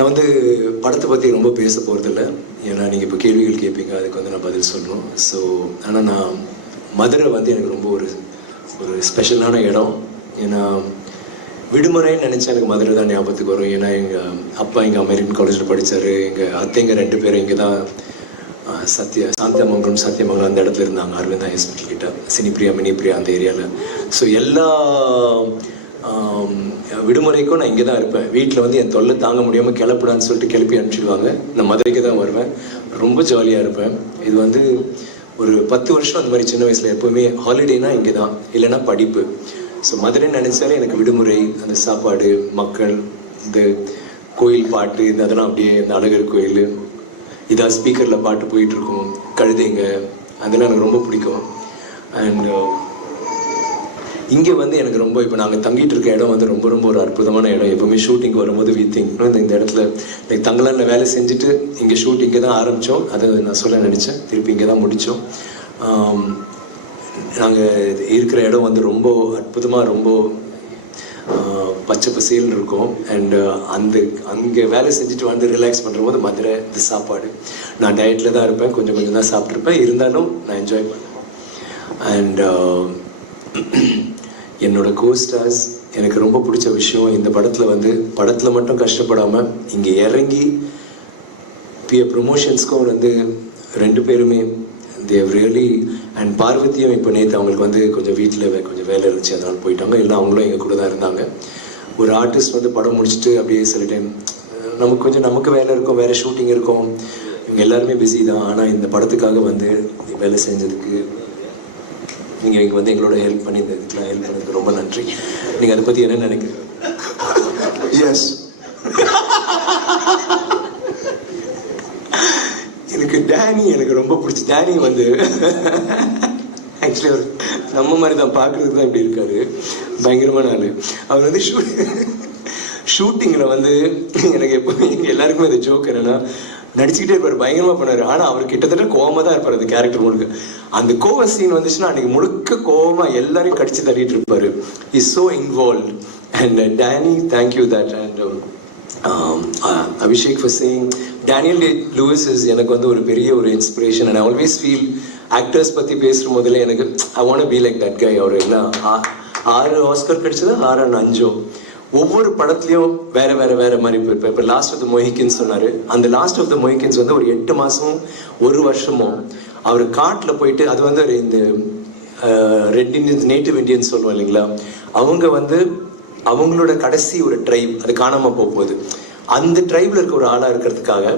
நான் வந்து படத்தை பற்றி ரொம்ப பேச போகிறதில்ல, ஏன்னா நீங்கள் இப்போ கேள்விகள் கேட்பீங்க, அதுக்கு வந்து நான் பதில் சொல்லணும். ஸோ ஆனால் நான் மதுரை வந்து எனக்கு ரொம்ப ஒரு ஸ்பெஷலான இடம். ஏன்னா விடுமுறைன்னு நினச்சா எனக்கு மதுரை தான் ஞாபகத்துக்கு வரும். ஏன்னா எங்கள் அப்பா இங்கே அமெரிக்கன் காலேஜில் படித்தார், எங்கள் அத்தைங்க 2 பேரும் இங்கே தான் சத்தியமங்கலம் அந்த இடத்துல இருந்தாங்க, அரவிந்தா ஹாஸ்பிட்டல் கிட்ட, சினிப்பிரியா மினிப்பிரியா அந்த ஏரியாவில். ஸோ எல்லா விடுமுறைக்கும் நான் இங்கே தான் இருப்பேன். வீட்டில் வந்து என் தொல்லை தாங்க முடியாமல் கிளப்பிடான்னு சொல்லிட்டு கிளப்பி அனுப்பிச்சிடுவாங்க. நான் மதுரைக்கு தான் வருவேன், ரொம்ப ஜாலியாக இருப்பேன். இது வந்து ஒரு 10 வருஷம் அந்த மாதிரி சின்ன வயசில் எப்போவுமே ஹாலிடேனா இங்கே தான், இல்லைன்னா படிப்பு. ஸோ மதுரைன்னு நினச்சாலே எனக்கு விடுமுறை, அந்த சாப்பாடு, மக்கள், இந்த கோயில் பாட்டு, இந்த அதெல்லாம் அப்படியே இந்த அழகர் கோயில், இதாக ஸ்பீக்கரில் பாட்டு போயிட்டுருக்கும், கழுதைங்க, அதெல்லாம் எனக்கு ரொம்ப பிடிக்கும். அண்ட் இங்கே வந்து எனக்கு ரொம்ப, இப்போ நாங்கள் தங்கிட்டு இருக்க இடம் வந்து ரொம்ப ரொம்ப ஒரு அற்புதமான இடம். எப்போவுமே ஷூட்டிங் வரும்போது வி திங்க் இந்த இடத்துல லைக் தங்கலான வேலை செஞ்சுட்டு இங்கே ஷூட்டிங்கே தான் ஆரம்பித்தோம், அதை நான் சொல்ல நினச்சேன், திருப்பி இங்கே தான் முடித்தோம். நாங்கள் இருக்கிற இடம் வந்து ரொம்ப அற்புதமாக, ரொம்ப பச்சை பசேல்னு இருக்கும். அண்டு அங்கே வேலை செஞ்சுட்டு வந்து ரிலாக்ஸ் பண்ணுற போது மதுரை இந்த சாப்பாடு, நான் டயட்டில் தான் இருப்பேன், கொஞ்சம் கொஞ்சம் தான் சாப்பிட்ருப்பேன், இருந்தாலும் நான் என்ஜாய் பண்ணேன். அண்ட் என்னோட கோஸ்டார்ஸ், எனக்கு ரொம்ப பிடிச்ச விஷயம் இந்த படத்தில் வந்து படத்தில் மட்டும் கஷ்டப்படாமல் இங்கே இறங்கி ப்ரொமோஷன்ஸ்க்கும் வந்து 2 பேருமே தேவ் ரியலி. அண்ட் பார்வதியும் இப்போ நேற்று அவங்களுக்கு வந்து கொஞ்சம் வீட்டில் கொஞ்சம் வேலை இருந்துச்சு, அதனால் போயிட்டாங்க, இல்லை அவங்களும் எங்கள் கூட தான் இருந்தாங்க. ஒரு ஆர்டிஸ்ட் வந்து படம் முடிச்சுட்டு அப்படியே சில டைம் நமக்கு வேலை இருக்கும், வேறு ஷூட்டிங் இருக்கும், இவங்க எல்லாருமே பிஸி தான். ஆனால் இந்த படத்துக்காக வந்து வேலை செஞ்சதுக்கு நீங்கள் இங்கே வந்து எங்களோட ஹெல்ப் பண்ணி இந்த இதுக்கெலாம் ஹெல்ப் பண்ணதுக்கு ரொம்ப நன்றி. நீங்கள் அதை பற்றி என்ன நினைக்கிறீங்க? எஸ், எனக்கு டேனி எனக்கு ரொம்ப பிடிச்சி. டேனி வந்து ஆக்சுவலி அவர் நம்ம மாதிரி தான், பார்க்குறதுக்கு தான் இப்படி இருக்காரு, பயங்கரமான ஆள். அவர் வந்து ஷூட்டிங்கில் வந்து எனக்கு எப்போ எங்கள் எல்லாருக்குமே இந்த ஜோக் என்னன்னா, நடிச்சுக்கிட்டே இருப்பார், பயங்கரமாக பண்ணார். ஆனால் அவர் கிட்டத்தட்ட கோவமாக தான் இருப்பார், அந்த கேரக்டர் முழுக்க. அந்த கோவ சீன் வந்துச்சுன்னா அன்றைக்கி முழுக்க கோவமாக எல்லாரையும் கடிச்சு தள்ளிட்டு இருப்பார். Is so involve. And Danny, thank you that. And Abhishek for saying. Daniel Day Lewis is எனக்கு வந்து ஒரு பெரிய ஒரு inspiration. And I always feel actors பற்றி பேசுகிற முதல்ல எனக்கு I want be like that guy. அவர் எல்லாம் 6 ஆஸ்கர் கிடைச்சதா, 6 and 5 ஒவ்வொரு படத்துலையும் வேற வேற வேற மாதிரி போயிருப்பேன். இப்போ லாஸ்ட் ஆஃப் த மொஹிக்கின்ஸ் சொன்னார். அந்த லாஸ்ட் ஆஃப் த மொஹிக்கின்ஸ் வந்து ஒரு 8 மாதமும் 1 வருஷமும் அவர் காட்டில் போயிட்டு, அது வந்து இந்த ரெட் இண்டியன்ஸ், நேட்டிவ் இண்டியன்ஸ் சொல்லுவோம் இல்லைங்களா, அவங்க வந்து அவங்களோட கடைசி ஒரு ட்ரைப் அது காணாமல் போகுது. அந்த ட்ரைபில் இருக்க ஒரு ஆளாக இருக்கிறதுக்காக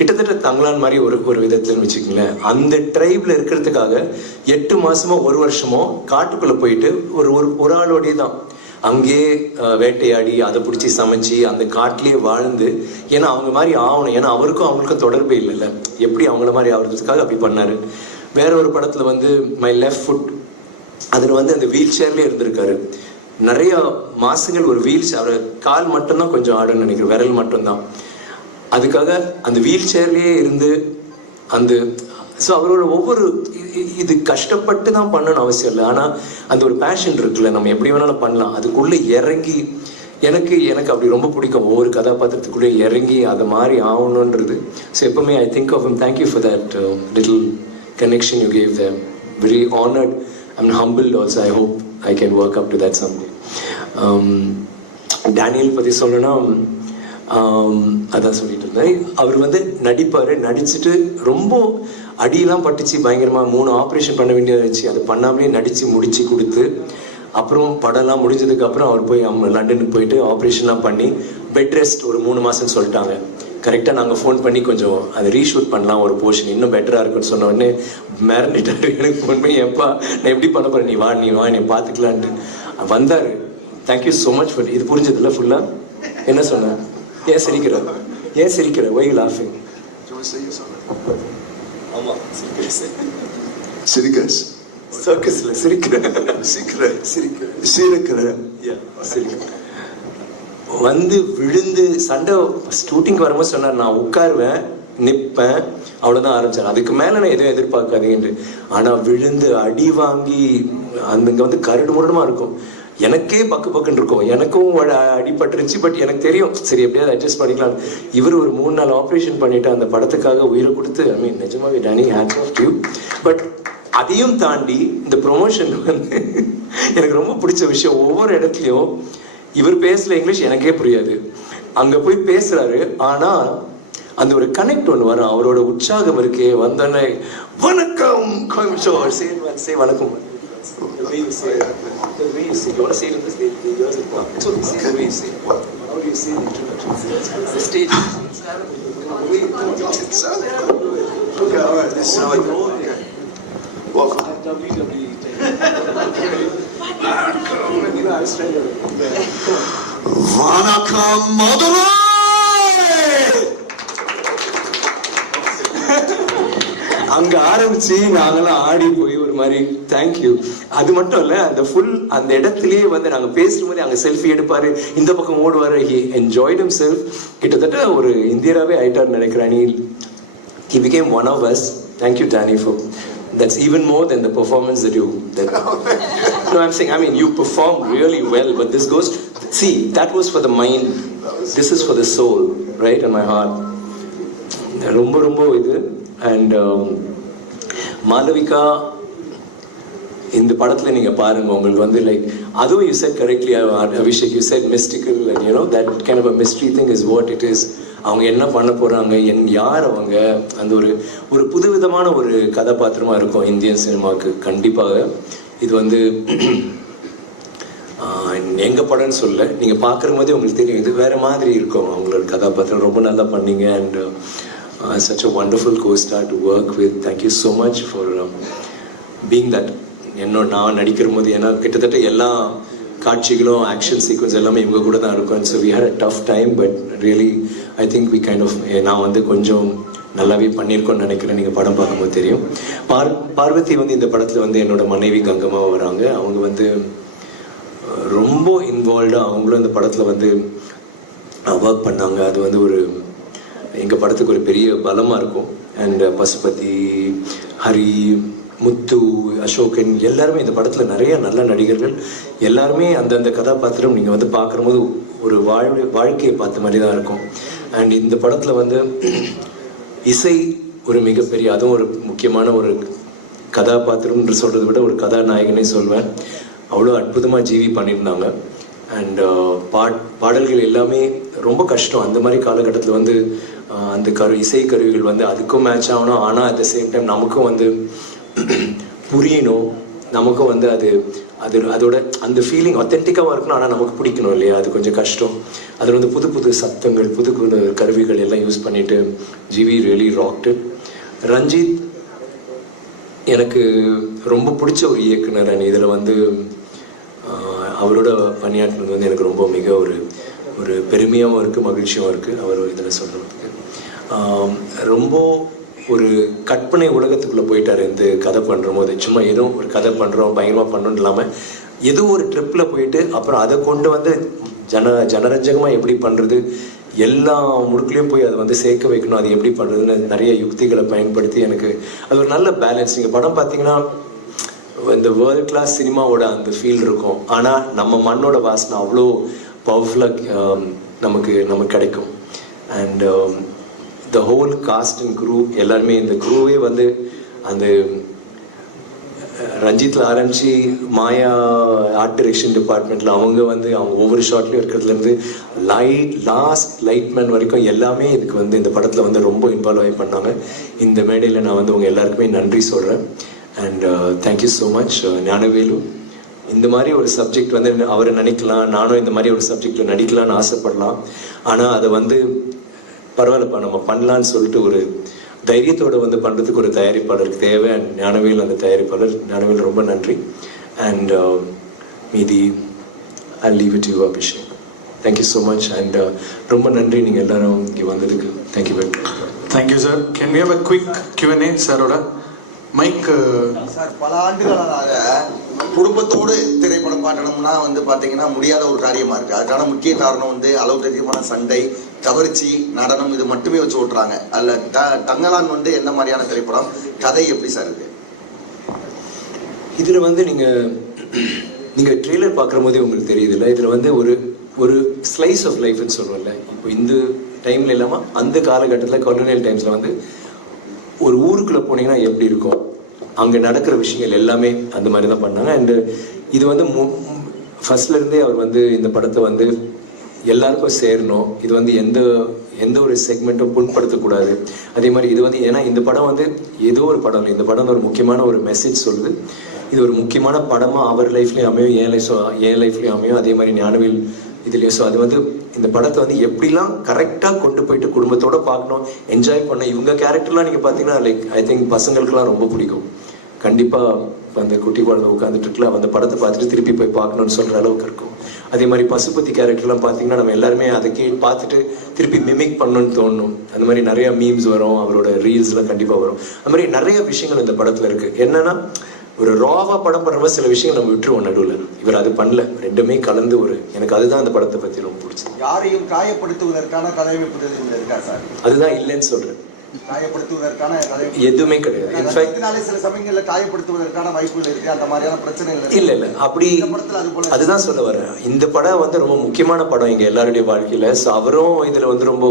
கிட்டத்தட்ட தங்கலான் மாதிரி ஒரு விதத்துலன்னு வச்சுக்கோங்களேன், அந்த ட்ரைபில் இருக்கிறதுக்காக 8 மாதமோ 1 வருஷமோ காட்டுக்குள்ளே போயிட்டு ஒரு ஆளோடைய தான் அங்கேயே வேட்டையாடி அதை பிடிச்சி சமைச்சு அந்த காட்டிலேயே வாழ்ந்து, ஏன்னா அவங்க மாதிரி ஆகணும், ஏன்னா அவங்களுக்கும் தொடர்பே இல்லைல்ல, எப்படி அவங்கள மாதிரி ஆகிறதுக்காக அப்படி பண்ணார். வேற ஒரு படத்தில் வந்து மை லெஃப்ட் ஃபுட், அதில் வந்து அந்த வீல் சேர்லேயே இருந்திருக்காரு நிறைய மாதங்கள். ஒரு வீல் சேர், அவர் கால் மட்டும்தான் கொஞ்சம் ஆடுன்னு நினைக்கிறேன், விரல் மட்டும்தான். அதுக்காக அந்த வீல் சேர்லேயே இருந்து அந்த ஸோ அவரோட ஒவ்வொரு இது கஷ்டப்பட்டு தான் பண்ணணும்னு அவசியம் இல்லை, ஆனால் அந்த ஒரு பேஷன் இருக்குல்ல, நம்ம எப்படி வேணாலும் பண்ணலாம். அதுக்குள்ளே இறங்கி எனக்கு அப்படி ரொம்ப பிடிக்கும், ஒவ்வொரு கதாபாத்திரத்துக்குள்ளே இறங்கி அதை மாதிரி ஆகணுன்றது. ஸோ எப்பவுமே I think of him. Thank you for that little connection you gave them. Very honoured. I'm humbled also. I hope I can work up to that someday. Daniel பற்றி சொல்லணும்னா அதான் சொல்லிட்டு இருந்தேன். அவர் வந்து நடிப்பார், நடிச்சுட்டு ரொம்ப அடியெல்லாம் பட்டுச்சு பயங்கரமாக. 3 ஆப்ரேஷன் பண்ண வேண்டியதாச்சு, அது பண்ணாமலே நடித்து முடிச்சு கொடுத்து, அப்புறம் படம்லாம் முடிஞ்சதுக்கப்புறம் அவர் போய் அவங்க லண்டனுக்கு போயிட்டு ஆப்ரேஷன்லாம் பண்ணி பெட் ரெஸ்ட் ஒரு 3 மாதம்னு சொல்லிட்டாங்க. கரெக்டாக நாங்கள் ஃபோன் பண்ணி கொஞ்சம் அதை ரீஷூட் பண்ணலாம், ஒரு போர்ஷன் இன்னும் பெட்டராக இருக்குன்னு சொன்ன உடனே மிரண்டிட்டாரு. எனக்கு ஃபோன் பண்ணி, எப்பா நான் எப்படி பண்ண போகிறேன், நீ வா நீ பார்த்துக்கலான்ட்டு வந்தார். Thank you so much for. இது புரிஞ்சதில்ல ஃபுல்லாக என்ன சொன்னேன்? ஏன் சிரிக்கிற ஒய் லாஃபிங்? ஆமாம், சிரிக்கஸ் சர்க்கஸில் சிரிக்கிற வந்து விழுந்து சண்டை ஷூட்டிங் வரும்போது சொன்னார், நான் உட்காருவேன் நிற்பேன் அவ்வளோதான் ஆரம்பிச்சார், அதுக்கு மேலே நான் எதுவும் எதிர்பார்க்காதீங்கன்ட்டு. ஆனால் விழுந்து அடி வாங்கி இங்கே வந்து கரடு முரடுமா இருக்கும். எனக்கே பக்கு பக்குன்னு இருக்கும், எனக்கும் அடிபட்டுருச்சு. பட் எனக்கு தெரியும் சரி எப்படியாவது அட்ஜஸ்ட் பண்ணிக்கலாம். இவர் ஒரு 3-4 ஆப்ரேஷன் பண்ணிட்டு அந்த படத்துக்காக உயிரை கொடுத்து, ஐ மீன் நிஜமாவே Danny hats off you. But அதையும் தாண்டி இந்த ப்ரொமோஷன் வந்து எனக்கு ரொம்ப பிடிச்ச விஷயம், ஒவ்வொரு இடத்துலையும் இவர் பேசல இங்கிலீஷ் எனக்கே புரியாது, அங்க போய் பேசுறாரு. ஆனா அந்த ஒரு கனெக்ட் ஒன்று வரும், அவரோட உற்சாகம் இருக்கே, வந்தோடனே வணக்கம் கோயம்புத்தூர் சே வணக்கம். The way you say it. The way you say it. You want to say it in this way? Yours is one. So say the way you say it. How do you say the introduction? The stage. Okay, all right. This is how I go. Okay. Welcome. WWE. You know, I was trying to... Vanakkam Madurai! அங்க ஆரம்பிச்சு நாங்களாம் ஆடி போய் ஒரு மாதிரி thank you. அது மட்டும் இல்ல, அந்த ஃபுல் அந்த இடத்துலயே வந்து நாங்க பேசும் போதே அங்க செல்ஃபி எடுப்பாரு, இந்த பக்கம் ஓடுவாரு. He enjoyed himself. கிட்டத்தட்ட ஒரு இந்தியராவே ஆயிட்டார் நினைக்கிறேன். He became one of us. Thank you, Danny, for that's even more than the performance that you that no, I'm saying, I mean, you performed really well, but this goes, see, that was for the mind, this is for the soul, right, and my heart. ரொம்ப ரொம்ப இது. And Malavika இந்த படத்துல நீங்க பாருங்க, உங்களுக்கு வந்து like அதுவும் you said correctly Abhishek, you said mystical and you know that kind of a mystery thing is what it is. அவங்க என்ன பண்ண போறாங்க, யார் அவங்க, அந்த ஒரு ஒரு புதுவிதமான ஒரு கதாபாத்திரமா இருக்கும் இந்தியன் சினிமாவுக்கு. கண்டிப்பாக இது வந்து எங்க படம்னு சொல்ல, நீங்க பாக்குற போதே உங்களுக்கு தெரியும் இது வேற மாதிரி இருக்கும். அவங்களோட கதாபாத்திரம் ரொம்ப நல்லா பண்ணீங்க. And such a wonderful co-star to work with. Thank you so much for being that. நான் நடிக்கிற போது ஏன்னா கிட்டத்தட்ட எல்லா காட்சிகளும் ஆக்ஷன் சீக்வன்ஸ் எல்லாமே இவங்க கூட தான் இருக்கும். So we had a tough time, but really I think we kind of நான் வந்து கொஞ்சம் நல்லாவே பண்ணியிருக்கோன்னு நினைக்கிறேன். நீங்கள் படம் பார்க்கும்போது தெரியும். பார்வதி வந்து இந்த படத்தில் வந்து என்னோட மனைவி கங்கம்மாவை வராங்க. அவங்க வந்து ரொம்ப இன்வால்வ்டாக அவங்களும் இந்த படத்தில் வந்து ஒர்க் பண்ணாங்க. அது வந்து ஒரு எங்கள் படத்துக்கு ஒரு பெரிய பலமாக இருக்கும். அண்ட் பசுபதி, ஹரி, முத்து, அசோகன் எல்லாருமே இந்த படத்தில் நிறைய நல்ல நடிகர்கள். எல்லாருமே அந்தந்த கதாபாத்திரம் நீங்கள் வந்து பார்க்கும்போது ஒரு வாழ்க்கையை பார்த்த மாதிரி தான் இருக்கும். அண்ட் இந்த படத்தில் வந்து இசை ஒரு மிகப்பெரிய, அதுவும் ஒரு முக்கியமான ஒரு கதாபாத்திரம்ன்ற சொல்கிறத விட ஒரு கதாநாயகனே சொல்வேன். அவ்வளோ அற்புதமாக ஜீவி பண்ணியிருந்தாங்க. அண்ட் பாடல்கள் எல்லாமே ரொம்ப கஷ்டம். அந்த மாதிரி காலகட்டத்தில் வந்து அந்த இசை கருவிகள் வந்து அதுக்கும் மேட்ச் ஆகணும். ஆனால் அட் த சேம் டைம் நமக்கும் வந்து புரியணும், நமக்கும் வந்து அதோட அந்த ஃபீலிங் ஒத்தென்டிக்காக இருக்கணும். ஆனால் நமக்கு பிடிக்கணும் இல்லையா, அது கொஞ்சம் கஷ்டம். அதில் வந்து புது புது சத்தங்கள், புது புது கருவிகள் எல்லாம் யூஸ் பண்ணிட்டு ஜிவி ரியலி ராக்டு. ரஞ்சித் எனக்கு ரொம்ப பிடிச்ச ஒரு இயக்குனர். அண்ட் இதில் வந்து அவரோட பணியாற்றினது வந்து எனக்கு ரொம்ப மிக ஒரு பெருமையாகவும் இருக்குது, மகிழ்ச்சியாகவும் இருக்குது. அவர் இதில் சொல்கிறதுக்கு ரொம்ப ஒரு கற்பனை உலகத்துக்குள்ளே போயிட்டார். இந்த கதை பண்ணுற போது சும்மா ஏதோ ஒரு கதை பண்ணுறோம் பயங்கரமாக பண்ணணும் இல்லாமல் ஏதோ ஒரு ட்ரிப்பில் போயிட்டு அப்புறம் அதை கொண்டு வந்து ஜனரஞ்சகமாக எப்படி பண்ணுறது, எல்லா முடுக்குலையும் போய் அதை வந்து சேர்க்க வைக்கணும், அது எப்படி பண்ணுறதுன்னு நிறைய யுக்திகளை பயன்படுத்தி எனக்கு அது ஒரு நல்ல பேலன்ஸ். நீங்கள் படம் பார்த்தீங்கன்னா இந்த வேர்ல்ட் கிளாஸ் சினிமாவோட அந்த ஃபீல் இருக்கும். ஆனால் நம்ம மண்ணோட வாசனை அவ்வளோ பவர்ஃபுல்லாக நமக்கு கிடைக்கும். And the whole cast and crew எல்லாருமே, இந்த க்ரூவே வந்து அந்த ரஞ்சித்தில் ஆரம்பித்து மாயா ஆர்ட் டிரெக்ஷன் டிபார்ட்மெண்ட்டில் அவங்க வந்து அவங்க ஒவ்வொரு ஷாட்லேயும் இருக்கிறதுலேருந்து லாஸ்ட் லைட்மேன் வரைக்கும் எல்லாமே இதுக்கு வந்து இந்த படத்தில் வந்து ரொம்ப இன்வால்வ் ஆகி பண்ணாங்க. இந்த மேடையில் நான் வந்து உங்கள் எல்லாருக்குமே நன்றி சொல்கிறேன். And thank you so much Gnanavel. இந்த மாதிரி ஒரு சப்ஜெக்ட் வந்து அவரை நினைக்கலாம், நானும் இந்த மாதிரி ஒரு சப்ஜெக்டில் நடிக்கலான்னு ஆசைப்படலாம். ஆனால் அதை வந்து பரவாயில்லப்பா நம்ம பண்ணலான்னு சொல்லிட்டு ஒரு தைரியத்தோடு வந்து பண்ணுறதுக்கு ஒரு தயாரிப்பாளருக்கு தேவை. அண்ட் ஞானவேல் அந்த தயாரிப்பாளர். ஞானவேல் ரொம்ப நன்றி. அண்ட் மீதி I leave it you Abhishek. Thank you so much. And ரொம்ப நன்றி நீங்கள் எல்லாரும் இங்கே வந்ததுக்கு. Thank you very much. Thank you sir. Can we have a quick Q&A சாரோட மைக். சார், பல ஆண்டுகளாக குடும்பத்தோடு திரைப்படம் காட்டணும்னா வந்து பார்த்தீங்கன்னா முடியாத ஒரு காரியமாக இருக்குது. அதுக்கான முக்கிய காரணம் வந்து அளவுக்கு அதிகமான சண்டை, கவர்ச்சி, நடனம் இது மட்டுமே வச்சு ஓட்டுறாங்க. அதில் தங்கலான் வந்து என்ன மாதிரியான திரைப்படம், கதை எப்படி சார் இருக்கு? இதில் வந்து நீங்கள் நீங்கள் ட்ரெய்லர் பார்க்குற போதே உங்களுக்கு தெரியுதுல்ல, இதில் வந்து ஒரு ஒரு ஸ்லைஸ் ஆஃப் லைஃப்னு சொல்லுவோம்ல. இப்போ இந்த டைமில் இல்லாமல் அந்த காலகட்டத்தில் கொலோனியல் டைம்ஸில் வந்து ஒரு ஊருக்குள்ளே போனீங்கன்னா எப்படி இருக்கும், அங்கே நடக்கிற விஷயங்கள் எல்லாமே அந்த மாதிரி தான் பண்ணாங்க. அண்டு இது வந்து ஃபர்ஸ்ட்லேருந்தே அவர் வந்து இந்த படத்தை வந்து எல்லாருக்கும் சேரணும், இது வந்து எந்த ஒரு செக்மெண்ட்டும் புண்படுத்தக்கூடாது. அதே மாதிரி இது வந்து ஏன்னா இந்த படம் வந்து ஏதோ ஒரு படம் இல்லை, இந்த படம் ஒரு முக்கியமான ஒரு மெசேஜ் சொல்லுது. இது ஒரு முக்கியமான படமாக அவர் லைஃப்லேயும் அமையும், என் லைஃப்லேயும் அமையும், அதே மாதிரி ஞானவேல் இதுலேயும். ஸோ அது வந்து இந்த படத்தை வந்து எப்படிலாம் கரெக்டாக கொண்டு போயிட்டு குடும்பத்தோடு பார்க்கணும், என்ஜாய் பண்ண. இவங்க கேரக்டர்லாம் நீங்கள் பார்த்தீங்கன்னா லைக் ஐ திங்க் பசங்களுக்குலாம் ரொம்ப பிடிக்கும். கண்டிப்பாக அந்த குட்டி குழந்தை உட்காந்துட்டு இருக்கலாம், அந்த படத்தை பார்த்துட்டு திருப்பி போய் பார்க்கணும்னு சொல்கிற அளவுக்கு இருக்கும். அதே மாதிரி பசுபதி கேரக்டர்லாம் பார்த்தீங்கன்னா நம்ம எல்லாருமே அதை பார்த்துட்டு திருப்பி மிமிக் பண்ணணும்னு தோணும். அந்த மாதிரி நிறையா மீம்ஸ் வரும், அவரோட ரீல்ஸ்லாம் கண்டிப்பாக வரும். அது மாதிரி நிறைய விஷயங்கள் இந்த படத்தில் இருக்குது. என்னன்னா ஒரு ராவா படம் பண்ணுற சில விஷயங்கள் நம்ம விட்டுருவோம் நடுவில். இவர் அது பண்ணல, ரெண்டுமே கலந்து எனக்கு அதுதான் அந்த படத்தை பற்றி ரொம்ப பிடிச்சது. யாரையும் காயப்படுத்துவதற்கான கதையமைப்பு இருக்கா சார்? அதுதான் இல்லைன்னு சொல்கிறேன். காயப்படுத்துவதற்கான எதுவுமே கிடையாது. இன்ஃபேக்ட் சில சமயங்கள்ல காயப்படுத்துவதற்கான வாய்ப்புகள் இருக்கு, அந்த மாதிரியான பிரச்சனைகள் இல்ல அப்படி அதுதான் சொல்ல வரேன். இந்த படம் வந்து ரொம்ப முக்கியமான படம் எங்க எல்லாருடைய வாழ்க்கையில. ஸோ அவரும் இதுல வந்து ரொம்ப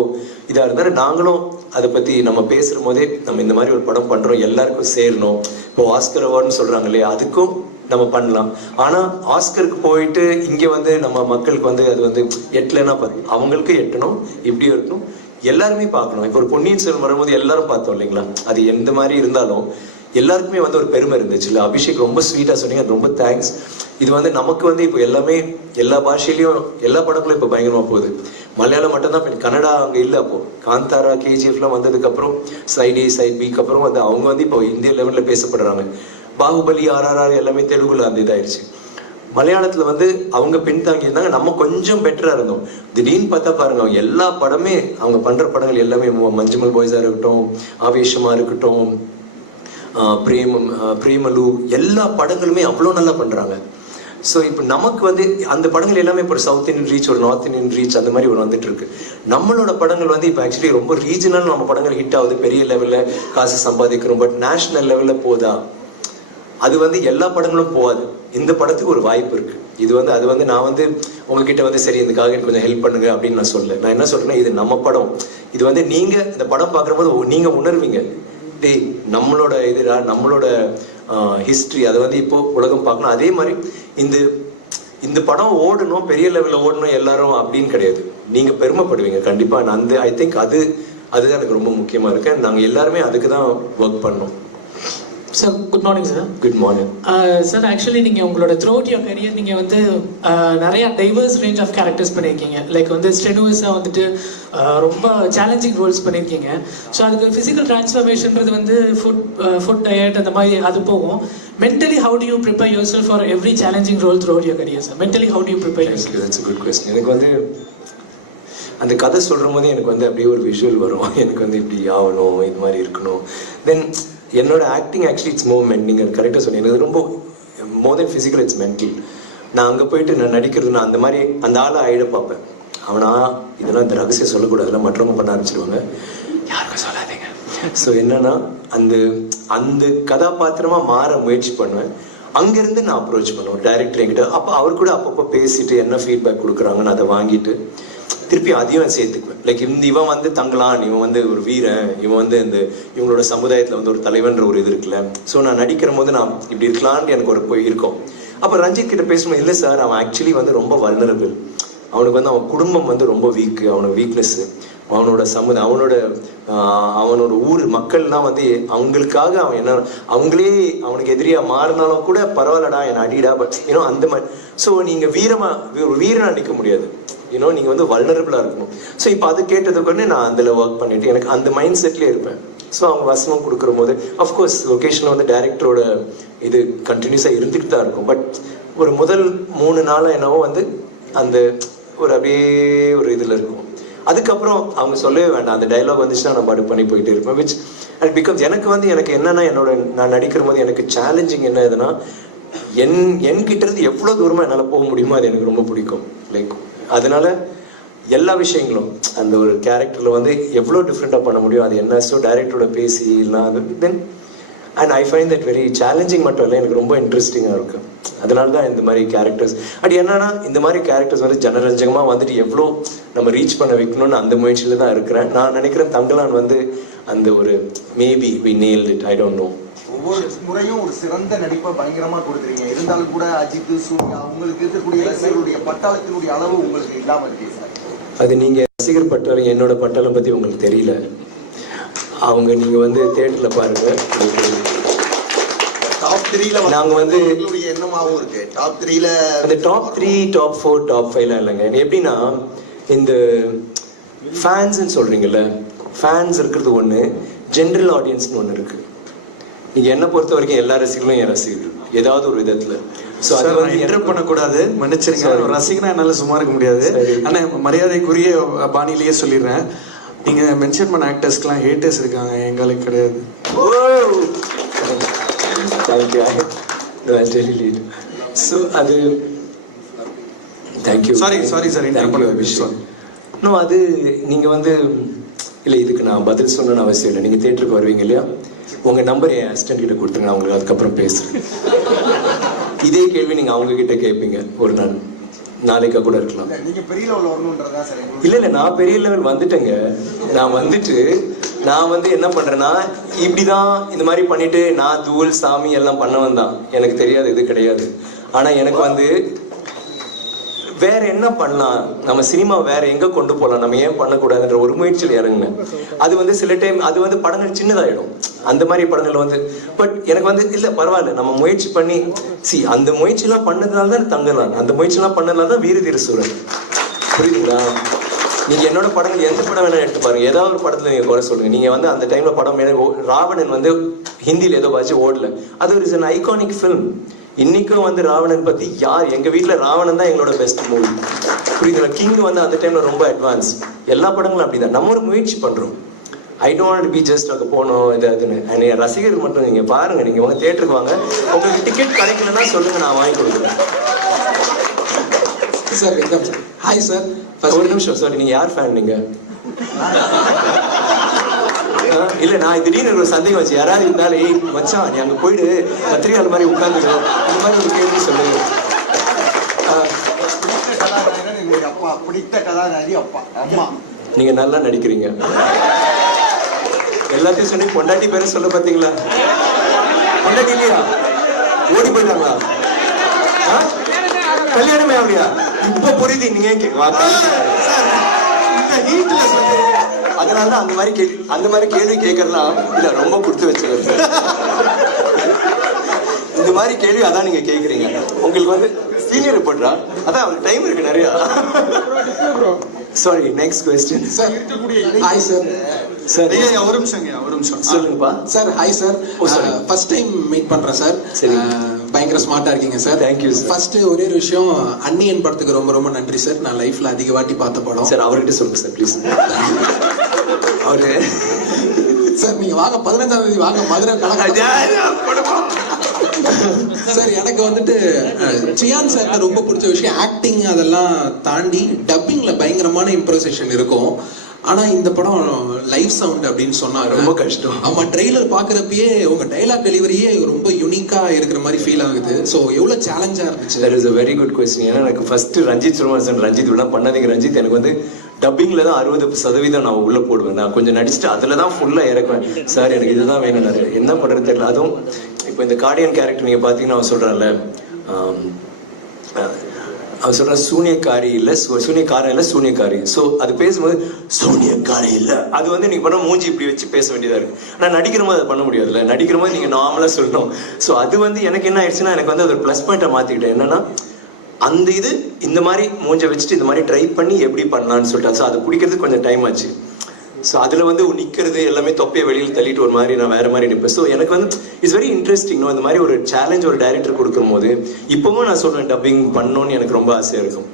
இதா இருந்தாரு. நாங்களும் அதை பத்தி நம்ம பேசுற போதே நம்ம இந்த மாதிரி ஒரு படம் பண்றோம், எல்லாருக்கும் சேரணும். இப்போ ஆஸ்கர் அவார்டுன்னு சொல்றாங்க இல்லையா, அதுக்கும் நம்ம பண்ணலாம். ஆனா ஆஸ்கருக்கு போயிட்டு இங்க வந்து நம்ம மக்களுக்கு வந்து அது வந்து எட்டலைன்னா அவங்களுக்கு எட்டணும், இப்படியும் இருக்கணும், எல்லாருமே பார்க்கணும். இப்போ ஒரு பொன்னியின் செல்வன் வரும்போது எல்லாரும் பார்த்தோம் இல்லைங்களா, அது எந்த மாதிரி இருந்தாலும் எல்லாருக்குமே வந்து ஒரு பெருமை இருந்துச்சு இல்லை. அபிஷேக் ரொம்ப ஸ்வீட்டாக சொன்னீங்க, ரொம்ப தேங்க்ஸ். இது வந்து நமக்கு வந்து இப்போ எல்லாமே எல்லா பாஷையிலையும் எல்லா படங்களும் இப்போ பயங்கரமாக போகுது. மலையாளம் மட்டும்தான், இப்போ கன்னடா அங்கே இல்லை. அப்போ காந்தாரா கேஜிஎஃப்லாம் வந்ததுக்கப்புறம் சைட் ஏ சைட் பிக்கு அப்புறம் வந்து அவங்க வந்து இப்போ இந்திய லெவலில் பேசப்படுறாங்க. பாகுபலி RRR எல்லாமே தெலுங்குல அந்த இதாயிடுச்சு. மலையாளத்தில் வந்து அவங்க பின்தாங்கி இருந்தாங்க, நம்ம கொஞ்சம் பெட்டராக இருந்தோம். திடீர்னு பார்த்தா பாருங்க, அவங்க எல்லா படமே அவங்க பண்ணுற படங்கள் எல்லாமே மஞ்சுமல் பாய்ஸாக இருக்கட்டும், ஆவேசமாக இருக்கட்டும், பிரேமலு, எல்லா படங்களுமே அவ்வளோ நல்லா பண்ணுறாங்க. ஸோ இப்போ நமக்கு வந்து அந்த படங்கள் எல்லாமே இப்போ சவுத் இந்தியன் ரீச், ஒரு நார்த் இந்தியன் ரீச், அந்த மாதிரி ஒரு வந்துட்டு இருக்கு. நம்மளோட படங்கள் வந்து இப்போ ஆக்சுவலி ரொம்ப ரீஜனல் நம்ம படங்கள் ஹிட் ஆகுது, பெரிய லெவலில் காசு சம்பாதிக்கிறோம். பட் நேஷனல் லெவலில் போதா, அது வந்து எல்லா படங்களும் போகாது. இந்த படத்துக்கு ஒரு வாய்ப்பு இருக்கு. இது வந்து அது வந்து நான் வந்து உங்ககிட்ட வந்து சரி இதுக்காக கொஞ்சம் ஹெல்ப் பண்ணுங்க அப்படின்னு நான் சொல்ல. நான் என்ன சொல்றேன்னா, இது நம்ம படம். இது வந்து நீங்க இந்த படம் பார்க்குற போது நீங்க உணர்வீங்க, டேய் நம்மளோட இதுடா, நம்மளோட ஹிஸ்ட்ரி, அதை வந்து இப்போ உலகம் பார்க்கணும். அதே மாதிரி இந்த படம் ஓடணும், பெரிய லெவலில் ஓடணும் எல்லாரும் அப்படின்னு கிடையாது. நீங்க பெருமைப்படுவீங்க கண்டிப்பா. ஐ திங்க் அதுதான் எனக்கு ரொம்ப முக்கியமா இருக்கு. நாங்க எல்லாருமே அதுக்கு தான் ஒர்க் பண்ணோம். Sir good morning sir. Good morning sir. Actually நீங்கள் உங்களோட த்ரூஅவுட் யுவர் கரியர் நீங்கள் வந்து நிறையா டைவர்ஸ் ரேஞ்ச் ஆஃப் கேரக்டர்ஸ் பண்ணியிருக்கீங்க. லைக் வந்து ஸ்ட்ரெனுவஸாக வந்துட்டு ரொம்ப சேலஞ்சிங் ரோல்ஸ் பண்ணியிருக்கீங்க. ஸோ அதுக்கு ஃபிசிக்கல் ட்ரான்ஸ்ஃபர்மேஷன்றது வந்து ஃபுட் டயட் அந்த மாதிரி அது போகும். Mentally how do you prepare yourself for every challenging role throughout your career sir? Mentally how do you prepare yourself? That's a good question. எனக்கு வந்து அந்த கதை சொல்கிற போதே எனக்கு வந்து அப்படியே ஒரு விஷுவல் வரும். எனக்கு வந்து இப்படி ஆகணும், இது மாதிரி இருக்கணும். தென் என்னோட ஆக்டிங் ஆக்சுவலி இட்ஸ் மூவ்மெண்ட். நீங்கள் கரெக்டாக சொன்னீங்க, அது ரொம்ப மோர் தென் ஃபிசிக்கல், இட்ஸ் மென்டல். நான் அங்கே போயிட்டு நான் நடிக்கிறது, நான் அந்த மாதிரி அந்த ஆளை ஆயிட பார்ப்பேன். அவனா இதெல்லாம் இந்த ரகசியம் சொல்லக்கூடாதுல, மற்றவங்க பண்ண ஆரம்பிச்சிருவாங்க, யாருக்கும் சொல்லாதீங்க. ஸோ என்னன்னா அந்த கதாபாத்திரமா மாற முயற்சி பண்ணுவேன். அங்கேருந்து நான் அப்ரோச் பண்ணுவேன் டைரக்டர் என்கிட்ட. அப்போ அவர் கூட அப்பப்போ பேசிட்டு என்ன ஃபீட்பேக் கொடுக்குறாங்கன்னு அதை வாங்கிட்டு திருப்பி அதையும் சேர்த்துக்குவேன். லைக் இவன் வந்து தங்கலான், இவன் வந்து ஒரு வீரன், இவன் வந்து இவங்களோட சமுதாயத்தில் வந்து ஒரு தலைவன்ற ஒரு இது இருக்குல்ல. ஸோ நான் நடிக்கிற போது நான் இப்படி இருக்கலான்னு எனக்கு ஒரு இருக்கும். அப்போ ரஞ்சித் கிட்ட பேசும்போது, இல்லை சார் அவன் ஆக்சுவலி வந்து ரொம்ப வல்னரபிள், அவனுக்கு வந்து அவன் குடும்பம் வந்து ரொம்ப வீக்கு, அவனுக்கு வீக்னஸ், அவனோட சமுதாயம், அவனோட ஊர் மக்கள்லாம் வந்து அவங்களுக்காக அவன் என்ன அவங்களே அவனுக்கு எதிரியா மாறினாலும் கூட பரவாயில்லடா என்னை அடிடா, பட் அந்த மாதிரி. ஸோ நீங்கள் வீரனா நிற்க முடியாது, நீங்கள் வந்து வல்னரபிளாக இருக்கணும். ஸோ இப்போ அது கேட்டதுக்கு நான் அதில் ஒர்க் பண்ணிட்டு எனக்கு அந்த மைண்ட் செட்லேயே இருப்பேன். ஸோ அவங்க வசனம் கொடுக்குற போது அஃப்கோர்ஸ் லொக்கேஷனில் வந்து டைரக்டரோட இது கண்டினியூஸாக இருந்துகிட்டு தான் இருக்கும். பட் ஒரு முதல் 3 நாள் என்னவோ வந்து அந்த ஒரு அப்படியே ஒரு இதில் இருக்கும். அதுக்கப்புறம் அவங்க சொல்லவே வேண்டாம், அந்த டைலாக் வந்துச்சுன்னா நான் பாட்டு பண்ணி போயிட்டே இருப்பேன். விச் அண்ட் பிகாஸ் எனக்கு என்னன்னா நான் நடிக்கிற போது எனக்கு சேலஞ்சிங் என்ன எதுனா, என்கிட்ட இருந்து எவ்வளோ தூரமாக என்னால் போக முடியுமோ அது எனக்கு ரொம்ப பிடிக்கும். லைக் அதனால எல்லா விஷயங்களும் அந்த ஒரு கேரக்டரில் வந்து எவ்வளோ டிஃப்ரெண்ட்டாக பண்ண முடியும் அது என்ன. ஸோ டைரக்டரோட பேசி இல்லைனா அது then and I find that very challenging மட்டும் இல்லை, எனக்கு ரொம்ப இன்ட்ரெஸ்டிங்காக இருக்கும். அதனால தான் இந்த மாதிரி கேரக்டர்ஸ் அது என்னன்னா இந்த மாதிரி கேரக்டர்ஸ் வந்து ஜனரஞ்சகமாக வந்துட்டு எவ்வளோ நம்ம ரீச் பண்ண வைக்கணும்னு அந்த முயற்சியில் தான் இருக்கிறேன். நான் நினைக்கிறேன் தங்கலான் வந்து அந்த ஒரு maybe we nailed it, I don't know. ஒவ்வொரு முறையும் ஒரு சிறந்த நடிப்பை பயங்கரமா கொடுக்குறீங்க. இருந்தாலும் கூட அஜித், சூர்யா உங்களுக்கு இருக்கக்கூடிய ரசிகர்களுடைய பட்டாளத்தினுடைய அளவு உங்களுக்கு இல்லாம இருக்கு சார். அது நீங்கள் ரசிகர் பட்டாளம் என்னோட பட்டாளம் பற்றி உங்களுக்கு தெரியல. அவங்க நீங்கள் வந்து தேட்டரில் பாருங்கள். டாப் 3ல நாங்கள் வந்து உங்களுடைய எண்ணமாகவும் இருக்கு. டாப் 3ல அந்த டாப் 3, டாப் 4, டாப் 5லாம் இல்லைங்க. எப்படின்னா இந்த ஃபேன்ஸ்ன்னு சொல்கிறீங்கல்ல, ஃபேன்ஸ் இருக்கிறது ஒன்று, ஜென்ரல் ஆடியன்ஸ்னு ஒன்று இருக்குது. நீங்கள் என்னை பொறுத்த வரைக்கும் எல்லா ரசிகர்களும் என் ரசிகர்கள் ஏதாவது ஒரு விதத்தில். ஸோ அதை வந்து இன்டர் பண்ணக்கூடாது, மன்னிச்சிருங்க. ஒரு ரசிகனா என்னால் சும்மா இருக்க முடியாது. ஆனால் மரியாதைக்குரிய பாணியிலேயே சொல்லிடுறேன், நீங்கள் மென்ஷன் பண்ண ஆக்டர்ஸ்க்குலாம் ஹேட்டர்ஸ் இருக்காங்க, எங்களுக்கு கிடையாது. தேங்க்யூ. ஸோ அது தேங்க்யூ. சாரி சார், இன்டர் பண்ண விஷயம். இன்னும் அது நீங்கள் வந்து இல்லை, இதுக்கு நான் பதில் சொல்லணும்னு அவசியம் இல்லை. நீங்கள் தேட்டருக்கு வருவீங்க இல்லையா, உங்கள் நம்பர் என் அசிஸ்டன்ட் கிட்ட கொடுத்துருங்க, நான் உங்களுக்கு அதுக்கப்புறம் பேசுகிறேன். இதே கேள்வி நீங்கள் அவங்க கிட்ட கேட்பீங்க ஒரு நாள், நாளைக்கா கூட இருக்கலாம். நீங்க பெரிய லெவல் வரணும்ன்றதா சார். இல்லை நான் பெரிய லெவல் வந்துட்டேங்க. நான் வந்துட்டு நான் வந்து என்ன பண்றேன்னா இப்படிதான் இந்த மாதிரி பண்ணிட்டு நான் தூள் சாமி எல்லாம் பண்ணவன் தான். எனக்கு தெரியாது, இது கிடையாது. ஆனா எனக்கு வந்து வேற என்ன பண்ணலாம், நம்ம சினிமா வேற எங்க கொண்டு போகலாம், நம்ம ஏன் பண்ணக்கூடாதுன்ற ஒரு முயற்சியில் இறங்குனேன். அது வந்து சில டைம் அது வந்து படங்கள் சின்னதாயிடும், அந்த மாதிரி படங்கள் வந்து. பட் எனக்கு வந்து இல்லை பரவாயில்ல, நம்ம முயற்சி பண்ணி அந்த முயற்சியெல்லாம் பண்ணதுனால தான் தங்கலாம், அந்த முயற்சியெல்லாம் பண்ணதுனால தான் வீரதீர சூரன். புரியுதுங்களா? நீங்க என்னோட படங்கள் எந்த படம் வேணா எடுத்து பாருங்க, ஏதாவது ஒரு படத்துல நீங்க குறை சொல்லுங்க. நீங்க வந்து அந்த டைம்ல படம் ராவணன் வந்து ஹிந்தியில் ஏதோ வச்சு ஓடல, அது ஒரு இஸ் an iconic film. இன்னைக்கும் வந்து ராவணன் பத்தி யார், எங்க வீட்டுல ராவணன் தான் எங்களோட பெஸ்ட் மூவி. புரியுதுங்களா? கிங் வந்து அந்த டைம்ல ரொம்ப அட்வான்ஸ். எல்லா படங்களும் அப்படிதான். நம்ம ஒரு முயற்சி பண்றோம். ஐ டோன்ட் பி ஜஸ்ட் அங்கே போகணும் இது அதுன்னு. என் ரசிகர்கள் மட்டும் நீங்க பாருங்க, நீங்க உங்க தேட்டருக்கு வாங்க, உங்களுக்கு டிக்கெட் கிடைக்கலன்னா சொல்லுங்க, நான் வாங்கி கொடுக்குறேன். Sir hi sir. ஒரு நிமிஷம், சாரி, நீங்க யார் ஃபேன்? நீங்க இல்ல, நான் திடீர்னு ஒரு சந்தேகம் வச்சு, யாராவது இருந்தாலும் ஏய் மச்சான் நீ அங்க போயிடு, கத்திரிக்காய் மாதிரி உட்காந்துடு, இந்த மாதிரி ஒரு கேள்வி சொல்லுங்க. அப்பா பிடித்த கதாநாயகி அப்பா அம்மா. நீங்க நல்லா நடிக்கிறீங்க. எல்லாத்தையும் சொல்லி பொண்டாட்டி பேரை சொல்ல பாத்தீங்களா? பொண்டாட்டி இல்லையா? ஓடி போயிட்டாங்களா? கல்யாணமே ஆகலையா? இப்ப புரியுது நீங்க அதனாலதான் அந்த மாதிரி கேள்வி கேட்கறதுலாம் இல்ல, ரொம்ப கொடுத்து வச்சது இந்த மாதிரி கேள்வி. அதான் நீங்க கேக்குறீங்க, உங்களுக்கு வந்து சீனியர் ரிப்போர்ட்டரா? அதான் அவருக்கு டைம் இருக்கு நிறைய. Sorry, next question. Sir hi sir. Sir ஒரு நிமிஷம் சொல்லுங்கப்பா. Sir hi sir. First time meet பண்றேன் சார். சரி, பயங்கர ஸ்மார்ட்டா இருக்கீங்க சார். Thank you sir. ஃபர்ஸ்ட் ஒரே ஒரு விஷயம், அன்னியன் படத்துக்கு ரொம்ப ரொம்ப நன்றி சார். நான் லைஃப்ல அதிக வாட்டி பார்த்த படம் சார். அவர்கிட்ட சொல்லுங்க சார் ப்ளீஸ். அவரு சார் நீங்க வாங்க, 15ஆம் தேதி வாங்க, மதுரை கலக்க. சார் எனக்கு வந்துட்டு சியான் சார் ரொம்ப பிடிச்ச விஷயம் ஆக்டிங், அதெல்லாம் தாண்டி டப்பிங்ல பயங்கரமான இம்ப்ரோவைசேஷன் இருக்கும். ஆனா இந்த படம் லைவ் சவுண்ட் அப்படின்னு சொன்னாரு, ரொம்ப கஷ்டம். ஆமா, ட்ரெய்லர் பாக்குறப்பயே உங்க டைலாக் டெலிவரியே ரொம்ப யூனிக்கா இருக்கிற மாதிரி ஃபீல் ஆகுது. ஸோ எவ்வளவு சேலஞ்சா இருந்துச்சு? That is a very good question. ஏன்னா எனக்கு ஃபர்ஸ்ட் ரஞ்சித் சுரமரசன், ரஞ்சித் விட பண்ணாதீங்க ரஞ்சித், எனக்கு வந்து டப்பிங்ல தான் 60% நான் உள்ள போடுவேன். நான் கொஞ்சம் நடிச்சுட்டு அதுல தான் ஃபுல்லா இறக்குவேன். சார் எனக்கு இதுதான் வேணும், என்ன பண்றது தெரியல. அதுவும் இப்போ இந்த கார்டியன் கேரக்டர் நீங்க பாத்தீங்கன்னா அவன் சொல்றான்ல, அவன் சொல்ற சூனியக்காரி இல்ல, சூனியக்காரன் இல்ல, சூனியக்காரி. ஸோ அது பேசும்போது சூனியக்காரி இல்ல, அது வந்து நீங்க பண்ண மூஞ்சி இப்படி வச்சு பேச வேண்டியதா இருக்கு. ஆனா நடிக்கிற போது அதை பண்ண முடியாதுல்ல, நடிக்கிற போது நீங்க நார்மலா சொல்லணும். ஸோ அது வந்து எனக்கு என்ன ஆயிடுச்சுன்னா, எனக்கு வந்து அது ஒரு ப்ளஸ் பாயிண்டா மாத்திக்கிட்டேன். என்னன்னா அந்த இது இந்த மாதிரி மூஞ்சை வச்சுட்டு இந்த மாதிரி ட்ரை பண்ணி எப்படி பண்ணலான்னு சொல்லிட்டு, ஸோ அது பிடிக்கிறதுக்கு கொஞ்சம் டைம் ஆச்சு. ஸோ அதில் வந்து நிற்கிறது எல்லாமே தொப்பையை வெளியில் தள்ளிட்டு ஒரு மாதிரி நான் வேற மாதிரி நிற்பேன். ஸோ எனக்கு வந்து இட்ஸ் வெரி இன்ட்ரெஸ்டிங். இந்த மாதிரி ஒரு சேலஞ்ச் ஒரு டைரக்டர் கொடுக்கும் போது இப்பவும் நான் சொல்றேன் டப்பிங் பண்ணணும்னு எனக்கு ரொம்ப ஆசையாக இருக்கும்.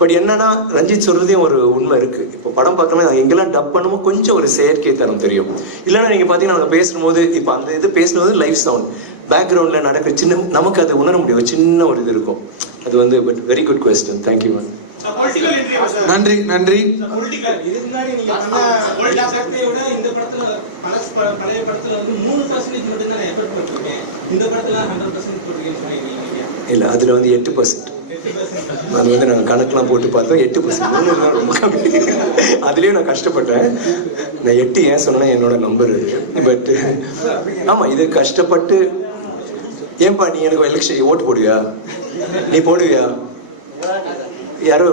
பட் என்னன்னா ரஞ்சித் சொல்றதையும் ஒரு உண்மை இருக்கு. இப்போ படம் பார்க்கணும், எங்கெல்லாம் டப் பண்ணுமோ கொஞ்சம் ஒரு செயற்கை தரம் தெரியும். இல்லைன்னா நீங்க பார்த்தீங்கன்னா நாங்கள் பேசும்போது இப்போ அந்த இது பேசும்போது லைவ் சவுண்ட் பேக்ரவுண்ட்ல நடக்கிற சின்ன நமக்கு அதை உணர முடியும், சின்ன ஒரு இது இருக்கும். அது வந்து but very good question. Thank you ma'am. நன்றி நன்றி. இதுக்கு முன்னாடி நீங்க பண்ண சக்தியை விட இந்த படத்துல பழைய படத்துல வந்து 3% மட்டும் தான் எஃபர்ட் போட்டிருக்கேன். இந்த படத்துல 100% போட்டிருக்கேன்னு சொன்னீங்க. இல்லை அதில் வந்து 8%. அது வந்து நாங்கள் கணக்கெலாம் போட்டு பார்த்தோம் 8%. ரொம்ப கம்மி. அதுலேயும் நான் கஷ்டப்பட்டேன். நான் 8 ஏன் சொன்னேன்னா என்னோட நம்பர் இது. பட் ஆமாம் இது கஷ்டப்பட்டு. ஏன்பா நீ எனக்கு எலெக்ஷன் ஓட்டு போடுவியா? நீ போடுவியா? யாரோ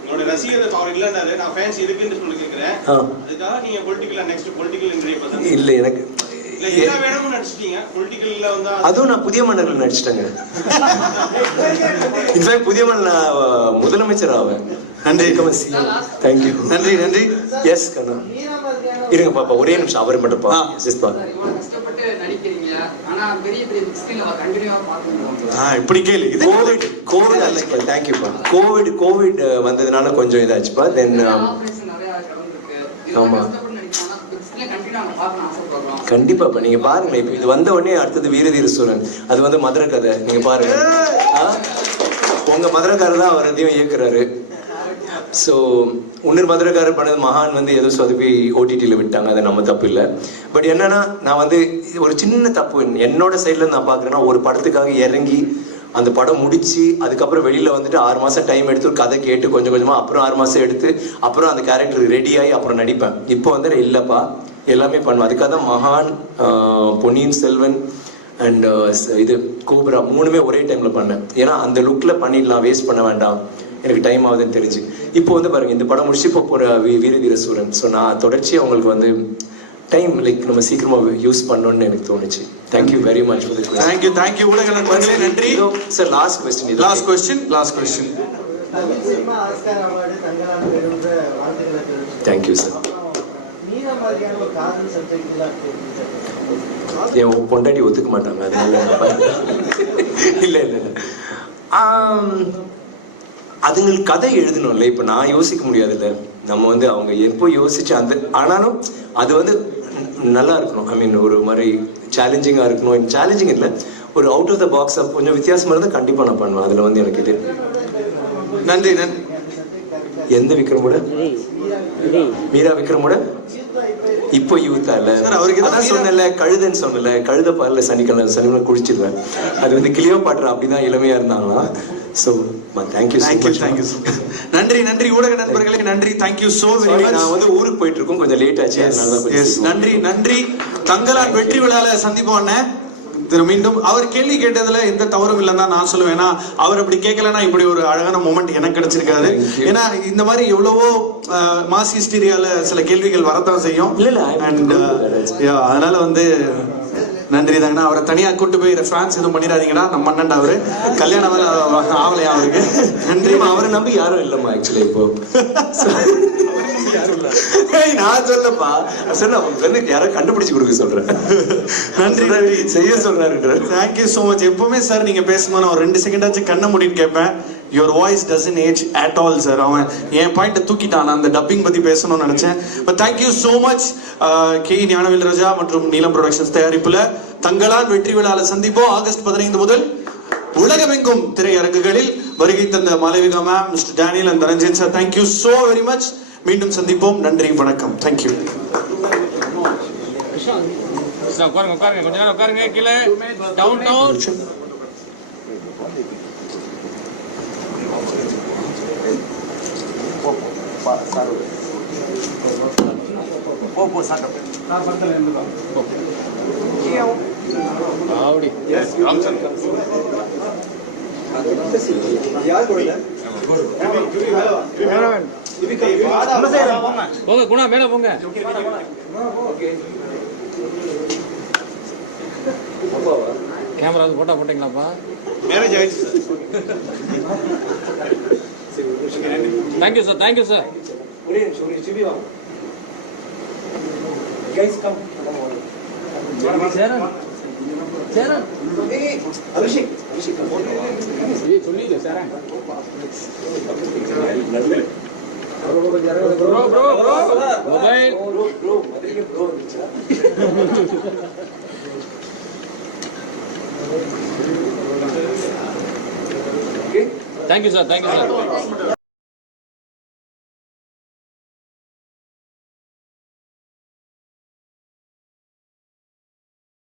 என்னோட ரசிகர் அவர் இல்லைன்னாரு, நான் ஃபேன்ஸ் இருக்குன்னு சொல்லி கேட்கிறேன். அதுக்காக நீங்க பொலிட்டிக்கலா நெக்ஸ்ட் பொலிட்டிக்கல் என்ட்ரி பார்த்தா இல்லை எனக்கு எல்லா வேடமும் நடிச்சிட்டீங்க. பொலிட்டிக்கல்ல வந்து அதுவும் நான் புதிய மன்னர்கள் நடிச்சிட்டேங்க. இன்ஃபேக்ட் புதிய மன்னன் முதலமைச்சர் ஆவேன். நன்றி. தேங்க்யூ. நன்றி நன்றி. எஸ் கண்ணா இருங்க பாப்பா ஒரே நிமிஷம் அவர் மட்டும் பா. இப்படி கேளு. இது கோவிட் ஆச்சுப்பா. தேங்க்யூப்பா. கோவிட் வந்ததுனால கொஞ்சம் இதாச்சுப்பா. தென் ஆமா கண்டிப்பாப்பா நீங்க பாருங்க. இப்ப இது வந்த உடனே அடுத்தது வீரதீர சூரன். அது வந்து மதுரை கதை. நீங்க பாருங்க. உங்க மதுரைக்காரர் தான் அவர் அதையும் இயக்குறாரு. ஸோ இன்னொரு மதுரைக்காரர் பண்ணது மகான் வந்து ஏதோ சொதப்பி ஓடிடியில் விட்டாங்க. அது நம்ம தப்பு இல்லை. பட் என்னன்னா நான் வந்து ஒரு சின்ன தப்பு என்னோட சைட்ல நான் பார்க்குறேன்னா, ஒரு படத்துக்காக இறங்கி அந்த படம் முடிச்சு அதுக்கப்புறம் வெளியில வந்துட்டு 6 மாசம் டைம் எடுத்து ஒரு கதை கேட்டு கொஞ்சம் கொஞ்சமா அப்புறம் 6 மாசம் எடுத்து அப்புறம் அந்த கேரக்டர் ரெடி ஆகி அப்புறம் நடிப்பேன். இப்போ வந்து இல்லப்பா எல்லாமே பண்ணுவேன். அதுக்காக தான் மகான், பொன்னியின் செல்வன் அண்ட் இது கோப்ரா 3மே ஒரே டைம்ல பண்ணேன். ஏன்னா அந்த லுக்ல பண்ணிடலாம், வேஸ்ட் பண்ண வேண்டாம், எனக்கு டைம் ஆகுதுன்னு தெரிஞ்சு. இப்போ வந்து பாருங்க இந்த படம் முடிச்சு இப்போ போகிற வீரதீர சூரன். ஸோ நான் தொடர்ச்சியாக அவங்களுக்கு வந்து டைம் லைக் நம்ம சீக்கிரமாக யூஸ் பண்ணணும்னு எனக்கு தோணுச்சு. Thank you very much for this. Thank you thank you ஊடக நண்பர்களே நன்றி. Sir last question. Last question. Thank you sir. என் பொண்டாட்டி ஒத்துக்க மாட்டாங்க அதனால இல்லை இல்லை இல்லை. அதுங்களுக்கு கதை எழுதணும்ல. இப்போ நான் யோசிக்க முடியாதுல்ல. நம்ம வந்து அவங்க எப்போ யோசிச்சு அந்த ஆனாலும் அது வந்து நல்லா இருக்கணும். ஐ மீன் ஒரு மாதிரி சேலஞ்சிங்காக இருக்கணும். சேலஞ்சிங் இல்லை, ஒரு அவுட் ஆஃப் த பாக்ஸ் கொஞ்சம் வித்தியாசமாக இருந்தால் கண்டிப்பாக நான் பண்ணுவேன். அதில் வந்து எனக்கு இது. நன்றி நன்றி. எந்த விக்ரமோட? மீரா விக்ரமோட இப்போ யூத்தா இல்ல. அதான் சொன்னல கழுதைன்னு சொன்னல, கழுத பால்ல சனிக்கிழமை குடிச்சிருவேன். அது வந்து கிளியோபாட்ரா அப்படிதான் இளமையா இருந்தாங்களா. So thank you. நன்றி நன்றி ஊடக நண்பர்களே நன்றி. Thank you so very much. நான் வந்து ஊருக்கு போயிட்டு இருக்கோம், கொஞ்சம் லேட் ஆச்சு. நன்றி நன்றி. தங்கலான் வெற்றி விழால சந்திப்போம் அண்ணன். மீண்டும் அவர் கேள்வி கேட்டதுல எந்த தவறும் இல்லைன்னு தான் நான் சொல்லுவேன். ஏன்னா அவர் அப்படி கேட்கலன்னா இப்படி ஒரு அழகான மொமெண்ட் எனக்கு கிடைச்சிருக்காரு. ஏன்னா இந்த மாதிரி எவ்வளவோ மாஸ் ஹிஸ்டீரியால சில கேள்விகள் வரத்தான் செய்யும். அண்ட் அதனால வந்து நன்றி தாங்கண்ணா. அவரை தனியா கூட்டு போய் ஃபிரான்ஸ் எதுவும் பண்ணிடாதீங்கடா. நம்ம அண்ணன்டா அவரு கல்யாணம் ஆவலையா அவருக்கு. நன்றி. அவரை நம்பி யாரும் இல்லம்மா ஆக்சுவலி இப்போ. நான் சொல்லப்பா சொன்ன வந்து யாரும் கண்டுபிடிச்சு கொடுக்க சொல்றேன். நன்றி நன்றி செய்ய சொல்றாரு. Thank you so much. எப்பவுமே சார் நீங்க பேசும்போது ஒரு 2 செகண்டாச்சும் கண்ணை மூடிட்டு கேட்பேன். Your voice doesn't age at all sir. அவன் என் பாயிண்ட்டை தூக்கிட்டான். அந்த டப்பிங் பத்தி பேசணும்னு நினைச்சேன். But thank you so much. K Gnanavel Raja மற்றும் நீலம் ப்ரொடக்ஷன்ஸ் தயாரிப்புல தங்கலான் வெற்றி விழால சந்திப்போம். ஆகஸ்ட் 15 முதல் உலகமெங்கும் திரையரங்குகளில். வருகை தந்த Malavika ma'am, mister Daniel and Dhananjayan sir, thank you so very much. மீண்டும் சந்திப்போம். நன்றி, வணக்கம். தேங்க்யூ. உட்காருங்க கொஞ்ச நேரம் உட்காருங்க. கீழே டவுன் போங்க குணா மேல போங்க. கேமரா போட்டோ போட்டீங்களாப்பா? மேரேஜ் ஆயிடுச்சு சார். Thank you sir. Thank you sir. Thank you, sir. Thank you, sir.